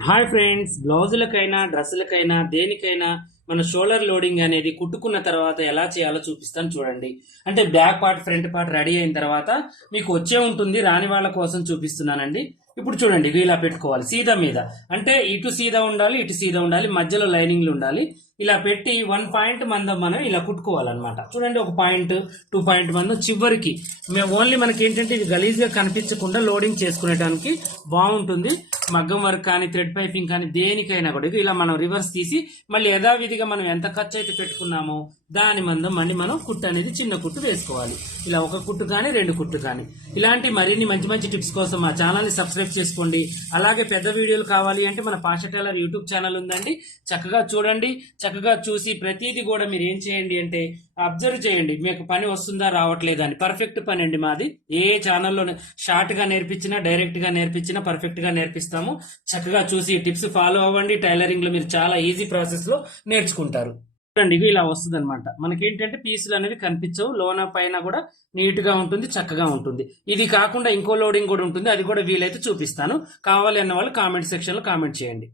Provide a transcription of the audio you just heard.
Hi friends, బ్లౌజులకైనా డ్రెస్సులకైనా దేనికైనా మన shoulder loading అనేది కుట్టుకున్న తర్వాత ఎలా చేయాలో చూపిస్తాను చూడండి. అంటే back part front part ready అయిన తర్వాత మీకు వచ్చే ఉంటుంది, రాని వాళ్ళ కోసం చూపిస్తున్నానండి. ఇప్పుడు చూడండి, ఇలా పెట్టుకోవాలి సీదా మీద. అంటే ఇటు సీదా ఉండాలి, ఇటు సీదా ఉండాలి, మధ్యలో లైనింగ్లు ఉండాలి. ఇలా పెట్టి 1 పాయింట్ మందం మనం ఇలా కుట్టుకోవాలన్నమాట. చూడండి, 1 పాయింట్ 2 పాయింట్ మందం చివరికి మేము ఓన్లీ మనకి ఏంటంటే ఇది గలీజ్గా కనిపించకుండా లోడింగ్ చేసుకునేటానికి బాగుంటుంది. మగ్గం వర్క్ కానీ థ్రెడ్ పైపింగ్ కానీ దేనికైనా కూడా ఇలా మనం రివర్స్ తీసి మళ్ళీ యథావిధిగా మనం ఎంత ఖర్చు అయితే పెట్టుకున్నామో దాని మందం మళ్ళీ మనం కుట్టు అనేది చిన్న కుట్టు వేసుకోవాలి. ఇలా 1 కుట్టు కానీ 2 కుట్టు కానీ. ఇలాంటి మరిన్ని మంచి మంచి టిప్స్ కోసం మా ఛానల్ని సబ్స్క్రైబ్ చేసుకోండి. అలాగే పెద్ద వీడియోలు కావాలి అంటే మన పాషా టైలర్ యూట్యూబ్ ఛానల్ ఉందండి, చక్కగా చూడండి. చక్కగా చూసి ప్రతిదీ కూడా మీరు ఏం చేయండి అంటే అబ్జర్వ్ చేయండి, మీకు పని వస్తుందా రావట్లేదా అని. పర్ఫెక్ట్ పని అండి మాది. ఏ ఛానల్లో షార్ట్ గా నేర్పించినా డైరెక్ట్ గా నేర్పించినా పర్ఫెక్ట్ గా నేర్పిస్తాము. చక్కగా చూసి టిప్స్ ఫాలో అవ్వండి. టైలరింగ్ లో మీరు చాలా ఈజీ ప్రాసెస్ లో నేర్చుకుంటారు. చూడండి, ఇది ఇలా వస్తుంది అనమాట. మనకి ఏంటంటే పీసులు అనేవి కనిపించవు, లోన పైన కూడా నీట్ గా ఉంటుంది, చక్కగా ఉంటుంది. ఇది కాకుండా ఇంకో లోడింగ్ కూడా ఉంటుంది, అది కూడా వీలైతే చూపిస్తాను. కావాలి అన్న వాళ్ళు కామెంట్ సెక్షన్ లో కామెంట్ చేయండి.